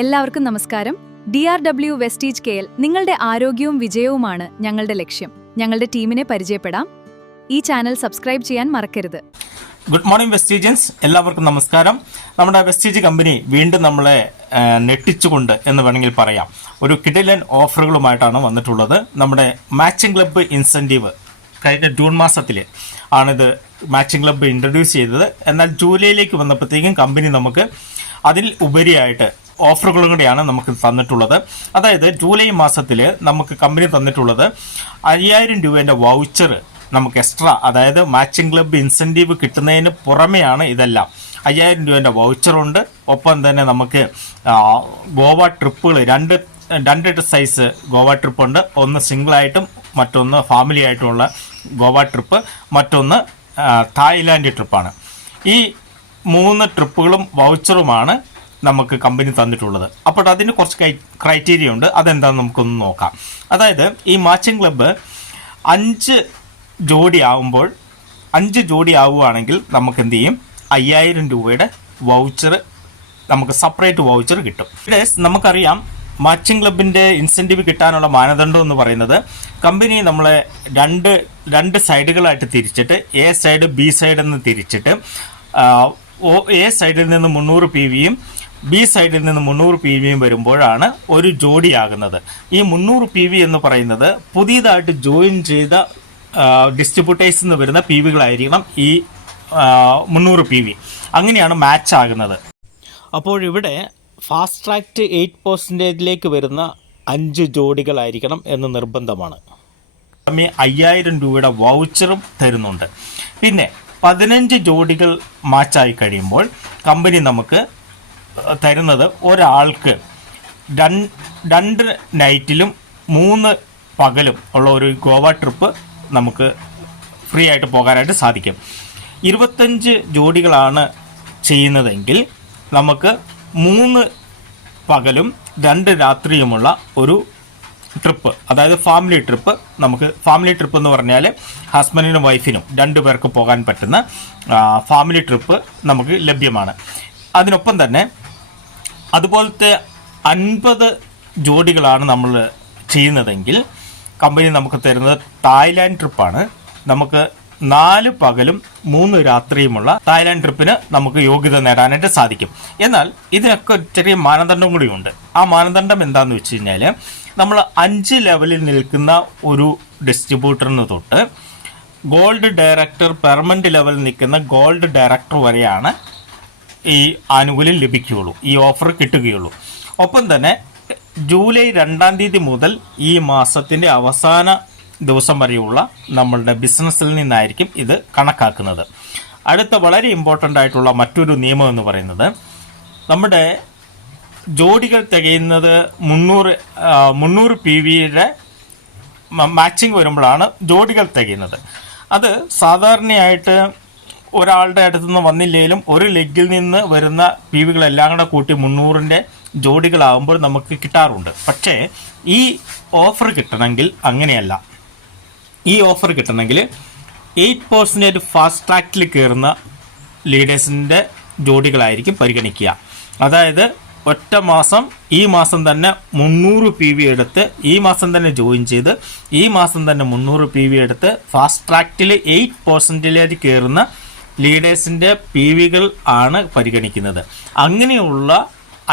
എല്ലാവർക്കും നമസ്കാരം. DRW Vestige KL നിങ്ങളുടെ ആരോഗ്യവും വിജയവുമാണ് ഞങ്ങളുടെ ലക്ഷ്യം. ഞങ്ങളുടെ ടീമിനെ പരിചയപ്പെടാം. ഈ ചാനൽ സബ്സ്ക്രൈബ് ചെയ്യാൻ മറക്കരുത്. ഗുഡ് മോർണിംഗ് വെസ്റ്റീജിയൻസ്, എല്ലാവർക്കും നമസ്കാരം. നമ്മുടെ വെസ്റ്റീജ് കമ്പനി വീണ്ടും നമ്മളെ നെട്ടിച്ചുകൊണ്ട് എന്ന് വേണമെങ്കിൽ പറയാം, ഒരു കിടിലൻ ഓഫറുകളുമായിട്ടാണ് വന്നിട്ടുള്ളത്. നമ്മുടെ മാച്ചിങ് ക്ലബ്ബ് ഇൻസെൻറ്റീവ് കഴിഞ്ഞ ജൂൺ മാസത്തിൽ ആണിത് മാച്ചിങ് ക്ലബ്ബ് ഇൻട്രൊഡ്യൂസ് ചെയ്തത്. എന്നാൽ ജൂലൈയിലേക്ക് വന്നപ്പോഴത്തേക്കും കമ്പനി നമുക്ക് അതിൽ ഉപരിയായിട്ട് ഓഫറുകളും കൂടിയാണ് നമുക്ക് തന്നിട്ടുള്ളത്. അതായത് ജൂലൈ മാസത്തിൽ നമുക്ക് കമ്പനി തന്നിട്ടുള്ളത് 5000 രൂപേൻ്റെ വൗച്ചർ നമുക്ക് എക്സ്ട്രാ, അതായത് മാച്ചിങ് ക്ലബ്ബ് ഇൻസെൻറ്റീവ് കിട്ടുന്നതിന് പുറമെയാണ് ഇതെല്ലാം. 5000 രൂപേൻ്റെ വൗച്ചറുണ്ട്. ഒപ്പം തന്നെ നമുക്ക് ഗോവ ട്രിപ്പുകൾ രണ്ട് സൈസ് ഗോവ ട്രിപ്പുണ്ട്. ഒന്ന് സിംഗിളായിട്ടും മറ്റൊന്ന് ഫാമിലി ആയിട്ടുമുള്ള ഗോവ ട്രിപ്പ്, മറ്റൊന്ന് തായ്ലാൻഡ് ട്രിപ്പാണ്. ഈ 3 ട്രിപ്പുകളും വൗച്ചറുമാണ് നമുക്ക് കമ്പനി തന്നിട്ടുള്ളത്. അപ്പോൾ അതിന് കുറച്ച് ക്രൈറ്റീരിയ ഉണ്ട്. അതെന്താണെന്ന് നമുക്കൊന്ന് നോക്കാം. അതായത് ഈ മാച്ചിങ് ക്ലബ്ബ് 5 ജോഡി ആവുകയാണെങ്കിൽ നമുക്ക് എന്ത് ചെയ്യും, 5000 രൂപയുടെ വൗച്ചർ, നമുക്ക് സെപ്പറേറ്റ് വൗച്ചർ കിട്ടും. ഇവിടെ നമുക്കറിയാം മാച്ചിങ് ക്ലബിൻ്റെ ഇൻസെൻറ്റീവ് കിട്ടാനുള്ള മാനദണ്ഡം എന്ന് പറയുന്നത്, കമ്പനി നമ്മളെ രണ്ട് സൈഡുകളായിട്ട് തിരിച്ചിട്ട് എ സൈഡ് ബി സൈഡ് എന്ന് തിരിച്ചിട്ട് എ സൈഡിൽ നിന്ന് 300 PVയും ബി സൈഡിൽ നിന്ന് 300 PVയും വരുമ്പോഴാണ് ഒരു ജോഡിയാകുന്നത്. ഈ 300 PV എന്ന് പറയുന്നത് പുതിയതായിട്ട് ജോയിൻ ചെയ്ത ഡിസ്ട്രിബ്യൂട്ടേഴ്സ് നിന്ന് വരുന്ന PVകളായിരിക്കണം ഈ 300 PV. അങ്ങനെയാണ് മാച്ച് ആകുന്നത്. അപ്പോഴിവിടെ ഫാസ്റ്റ് ട്രാക്ട് 8% വരുന്ന 5 ജോഡികളായിരിക്കണം എന്ന് നിർബന്ധമാണ്. 5000 രൂപയുടെ വൗച്ചറും തരുന്നുണ്ട്. പിന്നെ 15 ജോഡികൾ മാച്ചായി കഴിയുമ്പോൾ കമ്പനി നമുക്ക് തരുന്നത് ഒരാൾക്ക് 2 നൈറ്റിലും 3 പകലും ഉള്ള ഒരു ഗോവ ട്രിപ്പ് നമുക്ക് ഫ്രീ ആയിട്ട് പോകാനായിട്ട് സാധിക്കും. 25 ജോഡികളാണ് ചെയ്യുന്നതെങ്കിൽ നമുക്ക് 3 പകലും 2 രാത്രിയുമുള്ള ഒരു ട്രിപ്പ്, അതായത് ഫാമിലി ട്രിപ്പ്, നമുക്ക് ഫാമിലി ട്രിപ്പ് എന്ന് പറഞ്ഞാൽ ഹസ്ബൻഡിനും വൈഫിനും 2 പേർക്ക് പോകാൻ പറ്റുന്ന ഫാമിലി ട്രിപ്പ് നമുക്ക് ലഭ്യമാണ്. അതിനൊപ്പം തന്നെ അതുപോലത്തെ 50 ജോഡികളാണ് നമ്മൾ ചെയ്യുന്നതെങ്കിൽ കമ്പനി നമുക്ക് തരുന്നത് തായ്ലാൻഡ് ട്രിപ്പാണ്. നമുക്ക് 4 പകലും 3 രാത്രിയുമുള്ള തായ്ലാൻഡ് ട്രിപ്പിന് നമുക്ക് യോഗ്യത നേടാനായിട്ട് സാധിക്കും. എന്നാൽ ഇതിനൊക്കെ ചെറിയ മാനദണ്ഡം കൂടിയുണ്ട്. ആ മാനദണ്ഡം എന്താണെന്ന് വെച്ച് കഴിഞ്ഞാൽ, നമ്മൾ 5 ലെവലിൽ നിൽക്കുന്ന ഒരു ഡിസ്ട്രിബ്യൂട്ടറിന് തൊട്ട് ഗോൾഡ് ഡയറക്ടർ, പെർമനന്റ് ലെവലിൽ നിൽക്കുന്ന ഗോൾഡ് ഡയറക്ടർ വരെയാണ് ഈ ആനുകൂല്യം ലഭിക്കുകയുള്ളൂ, ഈ ഓഫർ കിട്ടുകയുള്ളൂ. ഒപ്പം തന്നെ ജൂലൈ 2 തീയതി മുതൽ ഈ മാസത്തിൻ്റെ അവസാന ദിവസം വരെയുള്ള നമ്മളുടെ ബിസിനസ്സിൽ നിന്നായിരിക്കും ഇത് കണക്കാക്കുന്നത്. അടുത്ത വളരെ ഇമ്പോർട്ടൻ്റ് ആയിട്ടുള്ള മറ്റൊരു നിയമം എന്ന് പറയുന്നത്, നമ്മുടെ ജോഡികൾ തികയുന്നത് 300 PVയുടെ മാച്ചിങ് വരുമ്പോഴാണ് ജോഡികൾ തികയുന്നത്. അത് സാധാരണയായിട്ട് ഒരാളുടെ അടുത്തു നിന്ന് വന്നില്ലെങ്കിലും ഒരു ലെഗിൽ നിന്ന് വരുന്ന PVകളെല്ലാം കൂടെ കൂട്ടി 300ൻ്റെ ജോഡികളാകുമ്പോൾ നമുക്ക് കിട്ടാറുണ്ട്. പക്ഷേ ഈ ഓഫർ കിട്ടണമെങ്കിൽ അങ്ങനെയല്ല. ഈ ഓഫർ കിട്ടണമെങ്കിൽ 8% ഫാസ്റ്റ് ട്രാക്കിൽ കയറുന്ന ലീഡേഴ്സിൻ്റെ ജോഡികളായിരിക്കും പരിഗണിക്കുക. അതായത് ഒറ്റ മാസം, ഈ മാസം തന്നെ 300 PV എടുത്ത് ഈ മാസം തന്നെ ജോയിൻ ചെയ്ത് ഈ മാസം തന്നെ 300 PV എടുത്ത് ഫാസ്റ്റ് ട്രാക്കിൽ 8% കയറുന്ന ലീഡേഴ്സിൻ്റെ PVകൾ ആണ് പരിഗണിക്കുന്നത്. അങ്ങനെയുള്ള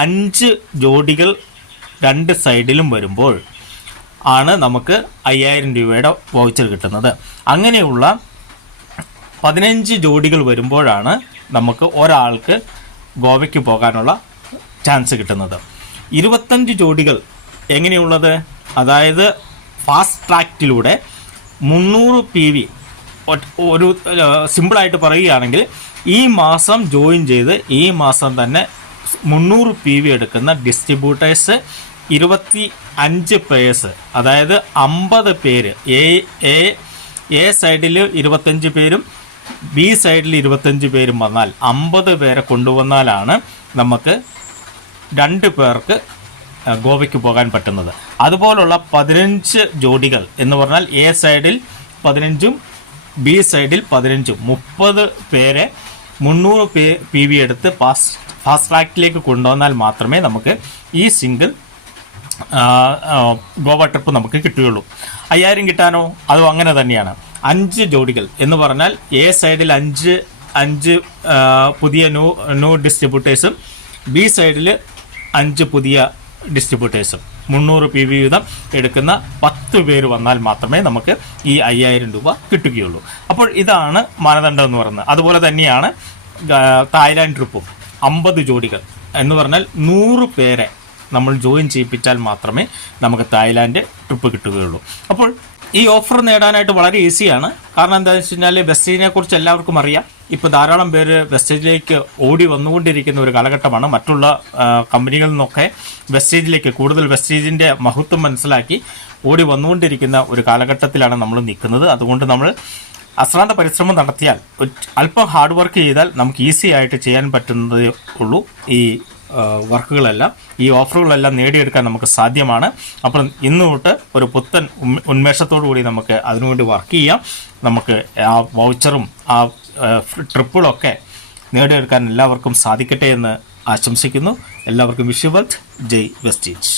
5 ജോഡികൾ 2 സൈഡിലും വരുമ്പോൾ ആണ് നമുക്ക് 5000 രൂപയുടെ വൗച്ചർ കിട്ടുന്നത്. അങ്ങനെയുള്ള 15 ജോഡികൾ വരുമ്പോഴാണ് നമുക്ക് ഒരാൾക്ക് ഗോവയ്ക്ക് പോകാനുള്ള ചാൻസ് കിട്ടുന്നത്. 25 ജോഡികൾ എങ്ങനെയുള്ളത്, അതായത് ഫാസ്റ്റ് ട്രാക്കിലൂടെ 300 PV, ഒരു സിമ്പിളായിട്ട് പറയുകയാണെങ്കിൽ ഈ മാസം ജോയിൻ ചെയ്ത് ഈ മാസം തന്നെ 300 PV എടുക്കുന്ന ഡിസ്ട്രിബ്യൂട്ടേഴ്സ് 25 പേഴ്സ്, അതായത് 50 പേര്, എ സൈഡിൽ 25 പേരും ബി സൈഡിൽ 25 പേരും വന്നാൽ 50 പേരെ കൊണ്ടുവന്നാലാണ് നമുക്ക് 2 പേർക്ക് ഗോവയ്ക്ക് പോകാൻ പറ്റുന്നത്. അതുപോലുള്ള 15 ജോഡികൾ എന്ന് പറഞ്ഞാൽ എ സൈഡിൽ 15ഉം ബി സൈഡിൽ 15ഉം 30 പേരെ 300 PV എടുത്ത് ഫാസ്റ്റ് ട്രാക്കിലേക്ക് കൊണ്ടുവന്നാൽ മാത്രമേ നമുക്ക് ഈ സിംഗിൾ ഗോവ ട്രിപ്പ് നമുക്ക് കിട്ടുകയുള്ളൂ. 5000 കിട്ടാനോ അതോ അങ്ങനെ തന്നെയാണ്. 5 ജോഡികൾ എന്ന് പറഞ്ഞാൽ എ സൈഡിൽ 5 പുതിയ ന്യൂ ഡിസ്ട്രിബ്യൂട്ടേഴ്സും ബി സൈഡിൽ 5 പുതിയ ഡിസ്ട്രിബ്യൂട്ടേഴ്സും 300 PV വീതം എടുക്കുന്ന 10 പേര് വന്നാൽ മാത്രമേ നമുക്ക് ഈ 5000 രൂപ കിട്ടുകയുള്ളൂ. അപ്പോൾ ഇതാണ് മാനദണ്ഡം എന്ന് പറയുന്നത്. അതുപോലെ തന്നെയാണ് തായ്ലാൻഡ് ട്രിപ്പും 50 ജോഡികൾ എന്ന് പറഞ്ഞാൽ 100 പേരെ നമ്മൾ ജോയിൻ ചെയ്യിപ്പിച്ചാൽ മാത്രമേ നമുക്ക് തായ്ലാൻഡ് ട്രിപ്പ് കിട്ടുകയുള്ളൂ. അപ്പോൾ ഈ ഓഫർ നേടാനായിട്ട് വളരെ ഈസിയാണ്. കാരണം എന്താണെന്ന് വെച്ച് കഴിഞ്ഞാൽ വെസ്റ്റേജിനെ കുറിച്ച് എല്ലാവർക്കും അറിയാം. ഇപ്പോൾ ധാരാളം പേര് വെസ്റ്റേജിലേക്ക് ഓടി വന്നുകൊണ്ടിരിക്കുന്ന ഒരു കാലഘട്ടമാണ്. മറ്റുള്ള കമ്പനികളിൽ നിന്നൊക്കെ വെസ്റ്റേജിലേക്ക് കൂടുതൽ വെസ്റ്റേജിൻ്റെ മഹത്വം മനസ്സിലാക്കി ഓടി വന്നുകൊണ്ടിരിക്കുന്ന ഒരു കാലഘട്ടത്തിലാണ് നമ്മൾ നിൽക്കുന്നത്. അതുകൊണ്ട് നമ്മൾ അശ്രാന്ത പരിശ്രമം നടത്തിയാൽ, അല്പം ഹാർഡ് വർക്ക് ചെയ്താൽ നമുക്ക് ഈസി ആയിട്ട് ചെയ്യാൻ പറ്റുന്നതേ ഉള്ളൂ. ഈ വർക്കുകളെല്ലാം, ഈ ഓഫറുകളെല്ലാം നേടിയെടുക്കാൻ നമുക്ക് സാധ്യമാണ്. അപ്പം ഇന്ന് തൊട്ട് ഒരു പുത്തൻ ഉന്മേഷത്തോടു കൂടി നമുക്ക് അതിനുവേണ്ടി വർക്ക് ചെയ്യാം. നമുക്ക് ആ വൗച്ചറും ആ ട്രിപ്പുകളൊക്കെ നേടിയെടുക്കാൻ എല്ലാവർക്കും സാധിക്കട്ടെ എന്ന് ആശംസിക്കുന്നു. എല്ലാവർക്കും വിഷ് യു വെൽത്ത്. ജയ് വെസ്റ്റീജ്.